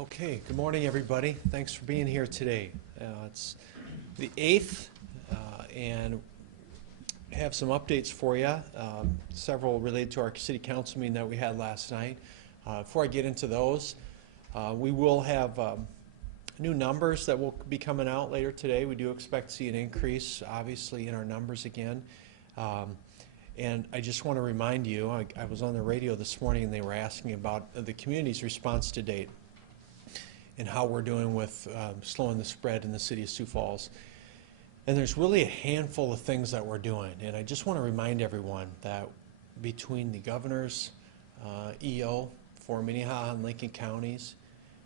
Okay, good morning, everybody. Thanks for being here today. It's the 8th, and have some updates for you, several related to our city council meeting that we had last night. Before I get into those, we will have new numbers that will be coming out later today. We do expect to see an increase, obviously, in our numbers again. And I just want to remind you, I was on the radio this morning and they were asking about the community's response to date and how we're doing with slowing the spread in the city of Sioux Falls. And there's really a handful of things that we're doing. And I just want to remind everyone that between the governor's EO for Minnehaha and Lincoln counties,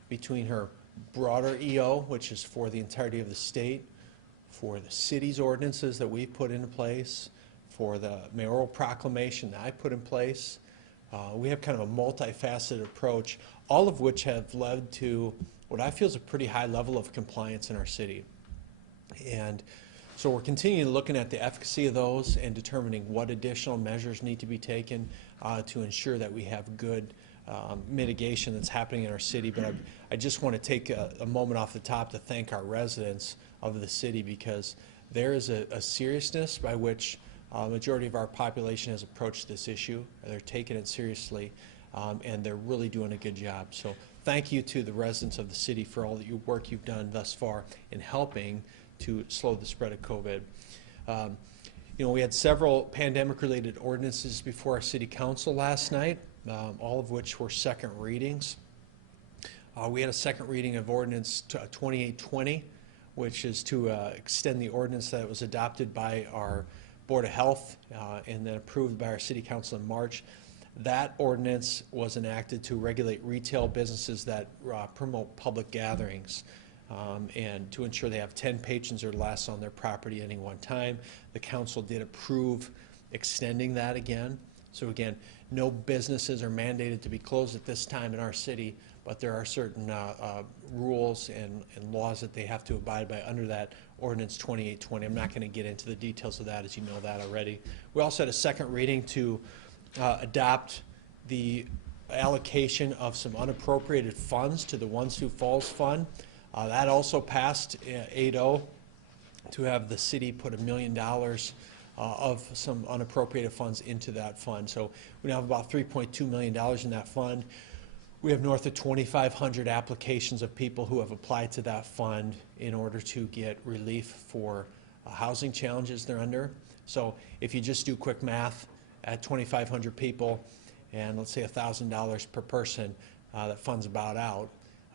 between her broader EO, which is for the entirety of the state, for the city's ordinances that we've put into place, for the mayoral proclamation that I put in place, we have kind of a multifaceted approach, all of which have led to what I feel is a pretty high level of compliance in our city. And so we're continuing looking at the efficacy of those and determining what additional measures need to be taken to ensure that we have good mitigation that's happening in our city. But I just want to take a moment off the top to thank our residents of the city, because there is a seriousness by which a majority of our population has approached this issue. They're taking it seriously, and they're really doing a good job. So thank you to the residents of the city for all the work you've done thus far in helping to slow the spread of COVID. You know, we had several pandemic-related ordinances before our city council last night, all of which were second readings. We had a second reading of ordinance 2820, which is to extend the ordinance that was adopted by our Board of Health and then approved by our city council in March. That ordinance was enacted to regulate retail businesses that promote public gatherings and to ensure they have 10 patrons or less on their property at any one time. The council did approve extending that again. So again, no businesses are mandated to be closed at this time in our city, but there are certain rules and laws that they have to abide by under that ordinance 2820. I'm not going to get into the details of that, as you know that already. We also had a second reading to adopt the allocation of some unappropriated funds to the One Sioux Falls Fund. That also passed 8-0 to have the city put $1 million of some unappropriated funds into that fund. So we now have about $3.2 million in that fund. We have north of 2,500 applications of people who have applied to that fund in order to get relief for housing challenges they're under. So if you just do quick math at 2,500 people and let's say $1,000 per person, that fund's about out.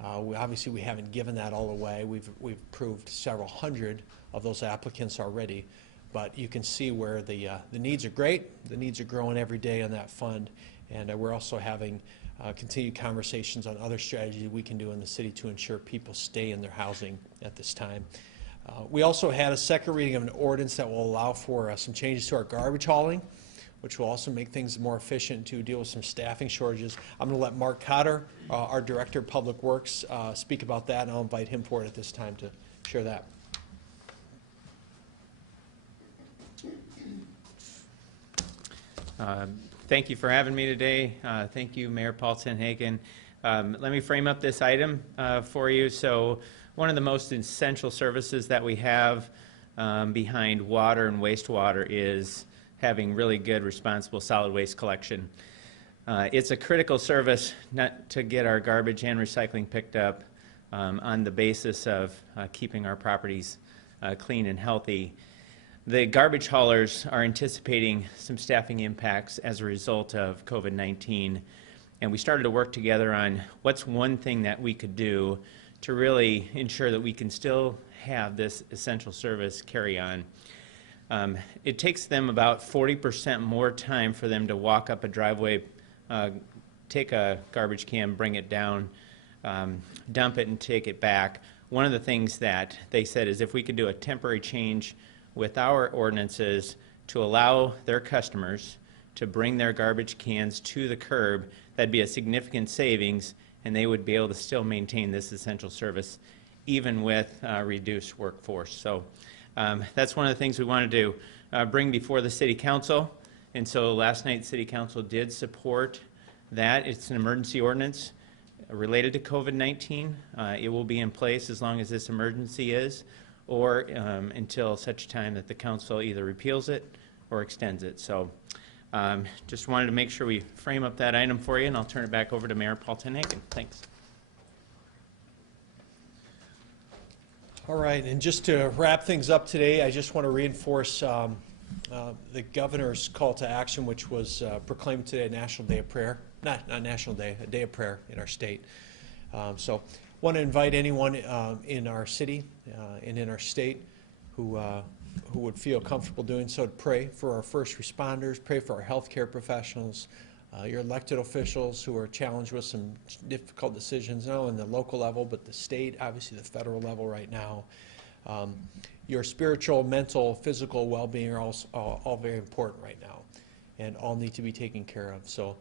Obviously we haven't given that all away. We've approved several hundred of those applicants already, but you can see where the needs are great. The needs are growing every day on that fund, and we're also having continued conversations on other strategies we can do in the city to ensure people stay in their housing at this time. We also had a second reading of an ordinance that will allow for some changes to our garbage hauling, which will also make things more efficient to deal with some staffing shortages. I'm going to let Mark Cotter, our Director of Public Works, speak about that, and I'll invite him forward at this time to share that. Thank you for having me today. Thank you, Mayor Paul Tenhagen. Let me frame up this item for you. So one of the most essential services that we have behind water and wastewater is having really good, responsible solid waste collection. It's a critical service not to get our garbage and recycling picked up on the basis of keeping our properties clean and healthy. The garbage haulers are anticipating some staffing impacts as a result of COVID-19, and we started to work together on what's one thing that we could do to really ensure that we can still have this essential service carry on. It takes them about 40% more time for them to walk up a driveway, take a garbage can, bring it down, dump it and take it back. One of the things that they said is if we could do a temporary change with our ordinances to allow their customers to bring their garbage cans to the curb, that'd be a significant savings, and they would be able to still maintain this essential service even with reduced workforce. So that's one of the things we wanted to bring before the City Council, and so last night City Council did support that. It's an emergency ordinance. related to COVID-19. It will be in place as long as this emergency is, or until such time that the council either repeals it or extends it. So just wanted to make sure we frame up that item for you, and I'll turn it back over to Mayor Paul Tenhagen. Thanks. All right, and just to wrap things up today, I just want to reinforce the governor's call to action, which was proclaimed today, National Day of Prayer. Not National Day, a day of prayer in our state. So want to invite anyone in our city and in our state who would feel comfortable doing so to pray for our first responders, pray for our healthcare professionals, your elected officials who are challenged with some difficult decisions, not only on the local level, but the state, obviously the federal level right now. Your spiritual, mental, physical well-being are all very important right now, and all need to be taken care of. So,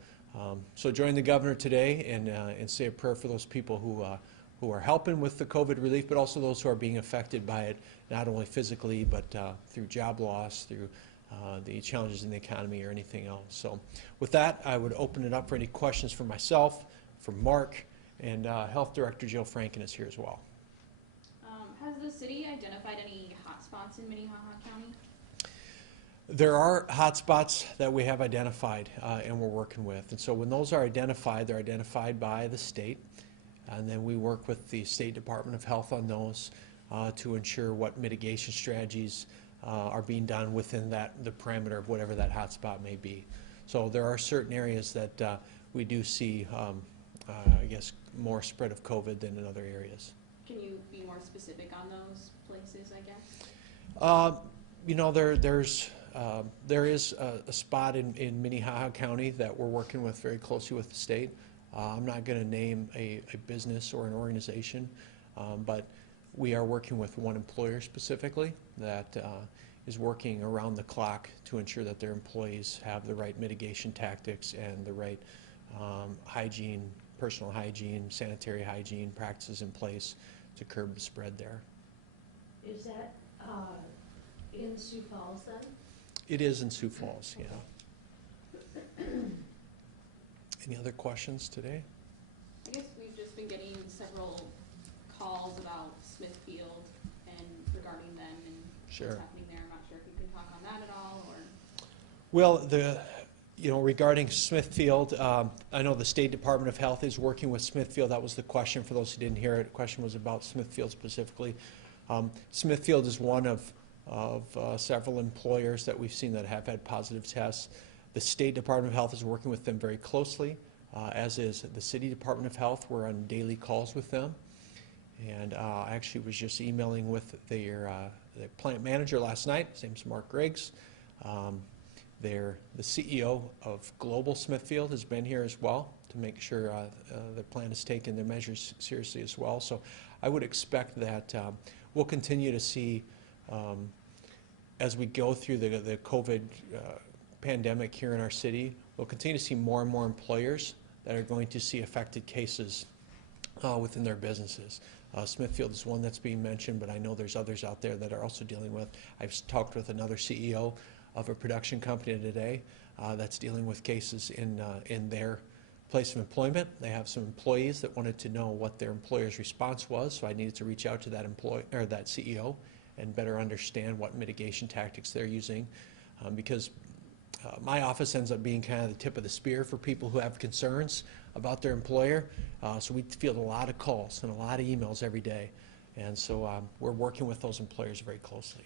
so join the governor today and say a prayer for those people who are helping with the COVID relief, but also those who are being affected by it, not only physically, but through job loss, through the challenges in the economy or anything else. So with that, I would open it up for any questions from myself, from Mark, and Health Director Jill Franken is here as well. Has the city identified any hotspots in Minnehaha County? There are hotspots that we have identified and we're working with. And so when those are identified, they're identified by the state. And then we work with the State Department of Health on those to ensure what mitigation strategies are being done within the parameter of whatever that hotspot may be. So there are certain areas that we do see, I guess, more spread of COVID than in other areas. Can you be more specific on those places, I guess? You know, there is a spot in Minnehaha County that we're working with very closely with the state. I'm not going to name a business or an organization, but we are working with one employer specifically that is working around the clock to ensure that their employees have the right mitigation tactics and the right hygiene, personal hygiene, sanitary hygiene practices in place to curb the spread there. Is that in Sioux Falls then? It is in Sioux Falls, yeah. Any other questions today? I guess we've just been getting several calls about Smithfield and regarding them and Sure. what's happening there. I'm not sure if you can talk on that at all, or. Well, regarding Smithfield, I know the State Department of Health is working with Smithfield. That was the question for those who didn't hear it. The question was about Smithfield specifically. Smithfield is one of several employers that we've seen that have had positive tests. The State Department of Health is working with them very closely, as is the City Department of Health. We're on daily calls with them. And I actually was just emailing with their plant manager last night. His name's Mark Griggs. The CEO of Global Smithfield has been here as well to make sure the plant has taken their measures seriously as well. So I would expect that we'll continue to see, as we go through the COVID pandemic here in our city, we'll continue to see more and more employers that are going to see affected cases within their businesses. Smithfield is one that's being mentioned, but I know there's others out there that are also dealing with. I've talked with another CEO of a production company today that's dealing with cases in their place of employment. They have some employees that wanted to know what their employer's response was, so I needed to reach out to that that CEO and better understand what mitigation tactics they're using, because my office ends up being kind of the tip of the spear for people who have concerns about their employer. So we field a lot of calls and a lot of emails every day. And so we're working with those employers very closely.